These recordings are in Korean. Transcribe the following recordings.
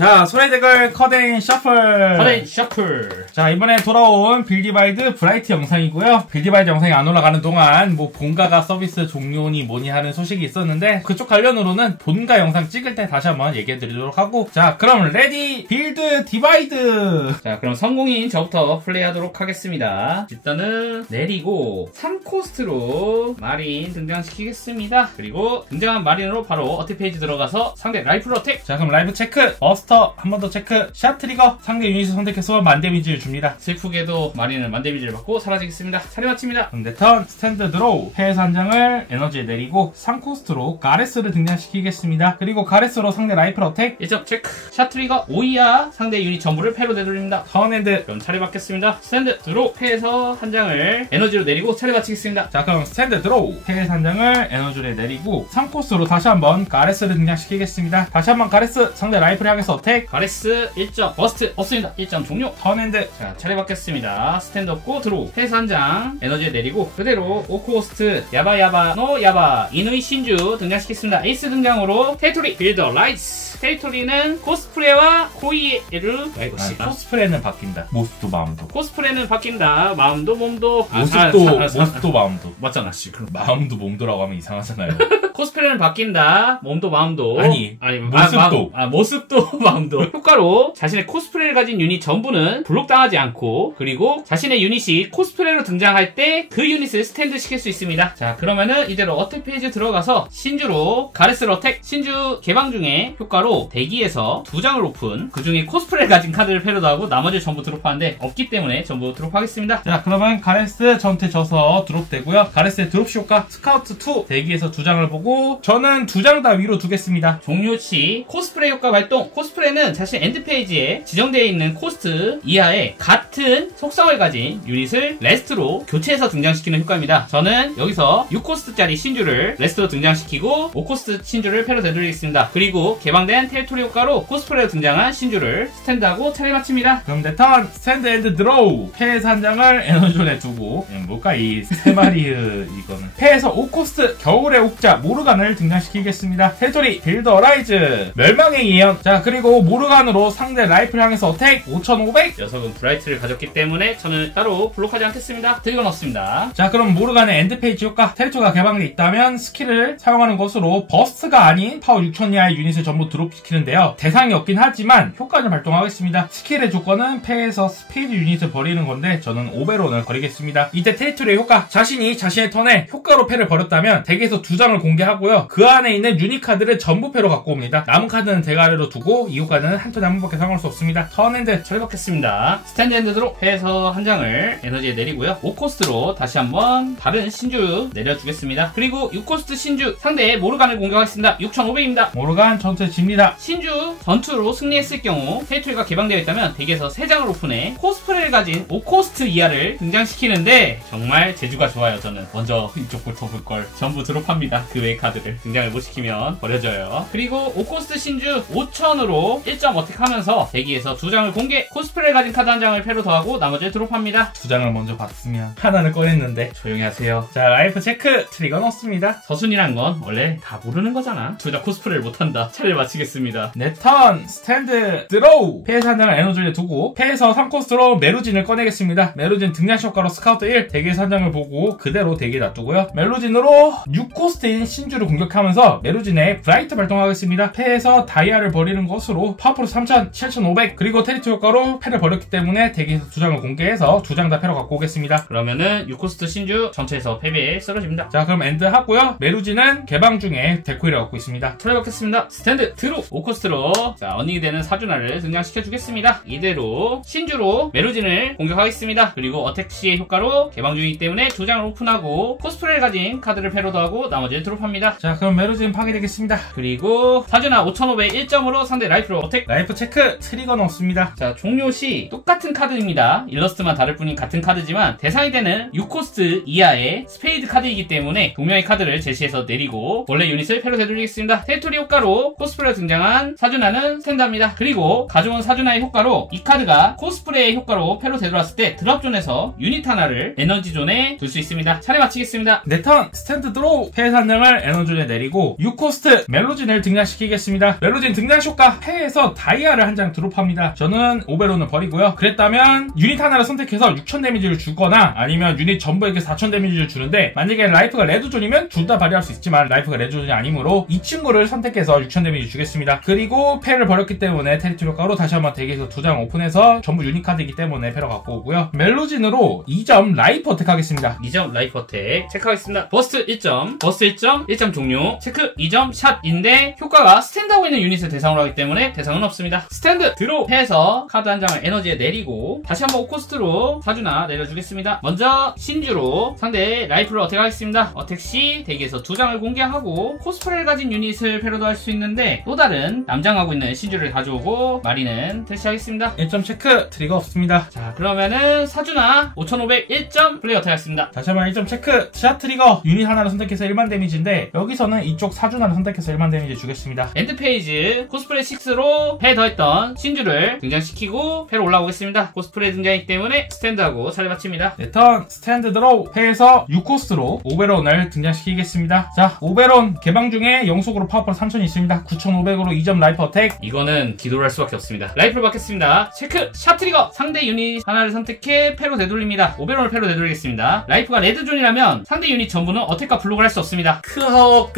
자, 소래대걸 커덴 셔플. 커덴 셔플. 자, 이번에 돌아온 빌디바이드 브라이트 영상이고요. 빌디바이드 영상이 안 올라가는 동안 뭐 본가가 서비스 종료니 뭐니 하는 소식이 있었는데 그쪽 관련으로는 본가 영상 찍을 때 다시 한번 얘기해 드리도록 하고, 자, 그럼 레디 빌드 디바이드. 자, 그럼 성공인 저부터 플레이하도록 하겠습니다. 일단은 내리고 3코스트로 마린 등장시키겠습니다. 그리고 등장한 마린으로 바로 어택 페이지 들어가서 상대 라이플 어택. 자, 그럼 라이브 체크, 버스터 한 번 더 체크, 샷 트리거, 상대 유닛을 선택해서 만데미지를 줍니다. 슬프게도 마린은 만데미지를 받고 사라지겠습니다. 차례 마칩니다. 그럼 내 턴, 스탠드 드로우, 패에서 한 장을 에너지에 내리고 3코스트로 가레스를 등장시키겠습니다. 그리고 가레스로 상대 라이플 어택 1점 체크. 샷 트리거 오이야 상대 유닛 전부를 패로 되돌립니다. 턴핸드. 그럼 차례 받겠습니다. 스탠드 드로우, 패에서 한 장을 에너지로 내리고 차례 마치겠습니다. 자, 그럼 스탠드 드로우, 패에서 한 장을 에너지에 내리고 3코스로 다시 한번 가레스를 등장시키겠습니다. 다시 한번 가레스, 상대 라이플 향해서 어택. 가레스 1점 버스트 없습니다. 1점 종료. 턴핸드. 자, 차례 받겠습니다. 스탠드 없고 드로우, 패에서 한 장 에너지에 내리고 그대로 오코스트 야바야바 노 야바 이누이 신주 등장시켰습니다. 에이스 등장으로 테리토리 빌더 라이츠. 테리토리는 코스프레와 코이에르 코스프레는 바뀐다. 모습도 마음도. 코스프레는 바뀐다. 마음도 몸도. 모습도 마음도. 맞잖아 씨. 그럼 마음도 몸도라고 하면 이상하잖아요. 코스프레는 바뀐다. 몸도 마음도. 아니 모습도. 모습도 마음도. 효과로 자신의 코스프레를 가진 유닛 전부는 블록당하지 않고, 그리고 자신의 유닛이 코스프레로 등장할 때 그 유닛을 스탠드 시킬 수 있습니다. 자, 그러면은 이대로 어택 페이지 들어가서 신주로 가레스를 어택. 신주 개방 중에 효과로 대기에서 2장을 오픈, 그 중에 코스프레를 가진 카드를 패러도 하고 나머지 전부 드롭하는데 없기 때문에 전부 드롭하겠습니다. 자, 그러면 가레스 전투에 져서 드롭되고요. 가레스의 드롭 효과 스카우트 2, 대기에서 2장을 보고 저는 2장 다 위로 두겠습니다. 종료 시 코스프레 효과 발동. 코스프레는 자신 엔드 페이지에 지정되어 있는 코스트 이하의 같은 속성을 가진 유닛을 레스트로 교체해서 등장시키는 효과입니다. 저는 여기서 6코스트짜리 신주를 레스트로 등장시키고 5코스트 신주를 패로 되돌리겠습니다. 그리고 개방된 테리토리 효과로 코스프레로 등장한 신주를 스탠드하고 차례 마칩니다. 그럼 내 턴, 스탠드 앤드 드로우. 패에서 한 장을 에너존에 두고, 뭘까 이 세 마리 이거는. 패에서 5코스트 겨울의 옥자 모르간을 등장시키겠습니다. 테리토리 빌더 라이즈 멸망의 예언. 자, 그리고 모르간으로 상대 라이플 향해서 어택 5500. 녀석은 브라이트를 가졌기 때문에 저는 따로 블록하지 않겠습니다. 드리건 없습니다. 자, 그럼 모르간의 엔드 페이지 효과. 테리토리가 개방되어 있다면 스킬을 사용하는 것으로 버스트가 아닌 파워 6000 이하의 유닛을 전부 드롭시키는데요. 대상이 없긴 하지만 효과를 발동하겠습니다. 스킬의 조건은 패에서 스피드 유닛을 버리는 건데 저는 오베론을 버리겠습니다. 이때 테리토리의 효과. 자신이 자신의 턴에 효과로 패를 버렸다면 덱에서 2장을 공개하고요. 그 안에 있는 유닛 카드를 전부 패로 갖고 옵니다. 남은 카드는 덱 아래로 두고 이 효과는 한 턴에 한 번밖에 사용할 수 없습니다. 턴핸드 처리받겠습니다. 스탠드 핸드로 패에서 한 장을 에너지에 내리고요. 5코스트로 다시 한번 다른 신주 내려주겠습니다. 그리고 6코스트 신주 상대의 모르간을 공격하겠습니다. 6500입니다. 모르간 전투에 집니다. 신주 전투로 승리했을 경우 테리토리가 개방되어 있다면 덱에서 3장을 오픈해 코스프레를 가진 5코스트 이하를 등장시키는데 정말 재주가 좋아요. 저는 먼저 이쪽부터 볼걸 전부 드롭합니다. 그 외의 카드를 등장을 못 시키면 버려져요. 그리고 5코스트 신주 5000으로 1점 어택하면서 대기에서 2장을 공개, 코스프레를 가진 카드 한 장을 패로 더하고 나머지를 드롭합니다. 2장을 먼저 봤으면 하나는 꺼냈는데. 조용히 하세요. 자, 라이프 체크. 트리거 넣습니다. 서순이란 건 원래 다 모르는 거잖아. 둘 다 코스프레를 못한다. 차례를 마치겠습니다. 내 턴, 스탠드 드로우. 패에서 한 장을 에너지에 두고 패에서 3코스트로 메루진을 꺼내겠습니다. 메루진 등장시 효과로 스카우트 1, 대기에서 한 장을 보고 그대로 대기에 놔두고요. 메루진으로 6코스트인 신주를 공격하면서 메루진의 브라이트 발동하겠습니다. 패에서 다이아를 버리는 것으로 파워풀 3000, 7500, 그리고 테리토리 효과로 패를 버렸기 때문에 대기에서 2장을 공개해서 2장 다 패로 갖고 오겠습니다. 그러면은 6코스트 신주 전체에서 패배에 쓰러집니다. 자, 그럼 엔드 하고요. 메루진은 개방 중에 데코이를 갖고 있습니다. 트레이받겠습니다. 스탠드 드로 5코스트로 자, 어닝이 되는 사주나를 등장시켜주겠습니다. 이대로 신주로 메루진을 공격하겠습니다. 그리고 어택 시의 효과로 개방 중이기 때문에 2장을 오픈하고 코스프레를 가진 카드를 패로 더하고 나머지를 드롭합니다. 자, 그럼 메루진 파괴되겠습니다. 그리고 사주나 5500 1점으로 상대 라이프로 어택. 라이프 체크. 트리거 넣습니다. 자, 종료 시 똑같은 카드입니다. 일러스트만 다를 뿐인 같은 카드지만 대상이 되는 6코스트 이하의 스페이드 카드이기 때문에 동명의 카드를 제시해서 내리고 원래 유닛을 패로 되돌리겠습니다. 테리토리 효과로 코스프레로 등장한 사주나는 스탠드합니다. 그리고 가져온 사주나의 효과로 이 카드가 코스프레의 효과로 패로 되돌았을 때 드랍존에서 유닛 하나를 에너지존에 둘 수 있습니다. 차례 마치겠습니다. 내 턴, 스탠드 드로우. 패에서 한 장을 에너존에 내리고 6코스트 멜로진을 등장시키겠습니다. 멜로진 등장 효과 패에서 다이아를 한 장 드롭합니다. 저는 오베론을 버리고요. 그랬다면 유닛 하나를 선택해서 6000 데미지를 주거나 아니면 유닛 전부에게 4000 데미지를 주는데, 만약에 라이프가 레드존이면 둘 다 발휘할 수 있지만 라이프가 레드존이 아니므로 이 친구를 선택해서 6000 데미지 주겠습니다. 그리고 패를 버렸기 때문에 테리토리 효과로 다시 한번 덱에서 2장 오픈해서 전부 유닛 카드이기 때문에 패로 갖고 오고요. 멜로진으로 2점 라이프 어택 하겠습니다. 2점 라이프 어택 체크하겠습니다. 버스트 1점, 버스트 1점, 1점 종료, 체크 2점 샷인데 효과가 스탠드하고 있는 유닛을 대상으로 하기 때문에 대상은 없습니다. 스탠드 드로 해서 카드 한 장을 에너지에 내리고 다시 한번 5코스트로 사주나 내려주겠습니다. 먼저 신주로 상대 라이프를 어택하겠습니다. 어택 시 덱에서 2장을 공개하고 코스프레를 가진 유닛을 패러도 할 수 있는데 또 다른 남장하고 있는 신주를 가져오고 마리는 퇴시하겠습니다. 1점 체크, 트리거 없습니다. 자, 그러면은 사주나 5500 1점 플레이 어택하겠습니다. 다시 한번 1점 체크, 샷 트리거 유닛 하나를 선택해서 1만 데미지인데 여기서는 이쪽 사주나를 선택해서 1만 데미지 주겠습니다. 엔드 페이지 코스프레 6로 패 더했던 신주를 등장시키고 패로 올라오겠습니다. 코스프레 등장이기 때문에 스탠드하고 차례 마칩니다. 네, 턴 스탠드 드로우 패에서 6코스트로 오베론을 등장시키겠습니다. 자, 오베론 개방 중에 영속으로 파워풀 3000이 있습니다. 9500으로 2점 라이프 어택. 이거는 기도를 할 수밖에 없습니다. 라이프를 받겠습니다. 체크 샷 트리거 상대 유닛 하나를 선택해 패로 되돌립니다. 오베론을 패로 되돌리겠습니다. 라이프가 레드존이라면 상대 유닛 전부는 어택과 블록을 할 수 없습니다. 크헉.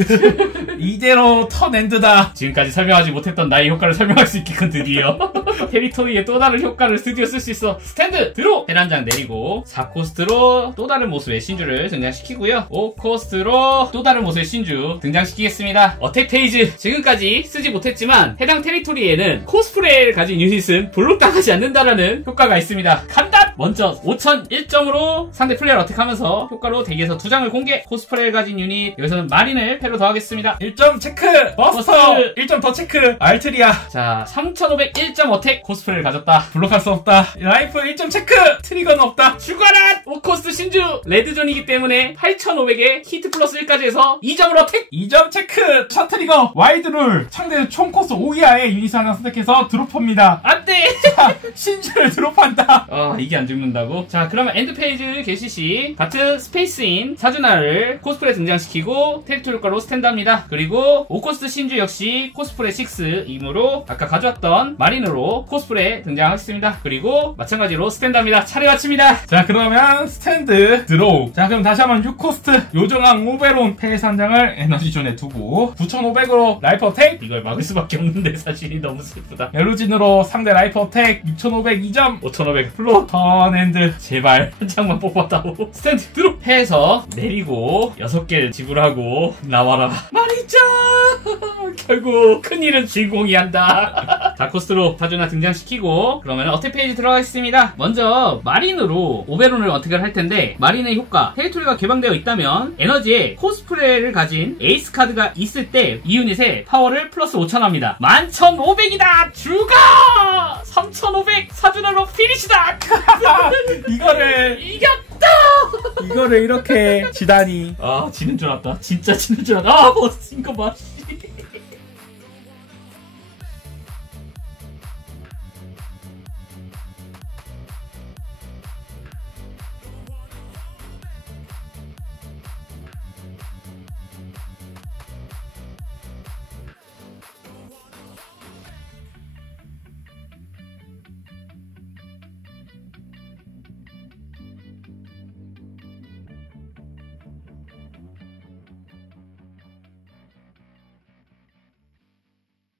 이대로 턴 엔드다. 지금까지 설명하지 못했던 나의 효과를 설명할 수 있겠군. 드디어 테리토리의 또 다른 효과를 드디어 쓸 수 있어. 스탠드 드로 펜 한 장 내리고 4코스트로 또 다른 모습의 신주를 등장시키고요. 5코스트로 또 다른 모습의 신주 등장시키겠습니다. 어택 페이지 지금까지 쓰지 못했지만 해당 테리토리에는 코스프레를 가진 유닛은 블록당하지 않는다라는 효과가 있습니다. 간다! 먼저 5001점으로 상대 플레이를 어택하면서 효과로 덱에서 2장을 공개. 코스프레를 가진 유닛 여기서는 마린을 패로 더하겠습니다. 1점 체크, 버스터 1점 더 체크, 알트리아. 자, 3501점 어택. 코스프레를 가졌다. 블록할 수 없다. 라이프 1점 체크, 트리거는 없다. 죽어라! 5코스트 신주 레드존이기 때문에 8500에 히트 플러스 1까지 해서 2점을 어택! 2점 체크, 샷 트리거 와이드룰. 상대 총 코스 5 이하의 유닛 하나 선택해서 드롭합니다. 안돼! 자, 신주를 드롭한다. 이게 안 죽는다고? 자, 그러면 엔드 페이지 개시 시 같은 스페이스인 사주나를 코스프레 등장시키고 테리토리 효과로 스탠드합니다. 그리고 5코스트 신주 역시 코스프레 6이므로 아까 가져왔던 마린으로 코스프레 등장하겠습니다. 그리고 마찬가지로 스탠드합니다. 차례 마칩니다. 자, 그러면 스탠드 드로우. 자, 그럼 다시 한번 6코스트 요정왕 오베론 패스 한 장을 에너지존에 두고 9500으로 라이프 어택. 이걸 막을 수밖에 없는데 사실이 너무 슬프다. 멜로진으로 상대 라이프 어택 6500 2점 5500 플로 턴 엔드. 제발 한 장만 뽑았다고. 스탠드 드로 해서 내리고 6개를 지불하고 나와라 마리짱. 결국 큰일은 주인공이 한다. 다코스트로 사주나 등장시키고 그러면 어택 페이지 들어가겠습니다. 먼저 마린으로 오베론을 어택을 할 텐데 마린의 효과 테리토리가 개방되어 있다면 에너지에 코스프레를 가진 에이스 카드가 있을 때 이 유닛의 파워를 플러스 5000 합니다. 11500이다. 죽어! 3500 사주나로 피니시다. 이거를 이겼다. 이거를 이렇게 지다니. 지는 줄 알았다. 진짜 지는 줄 알았다. 이거 봐.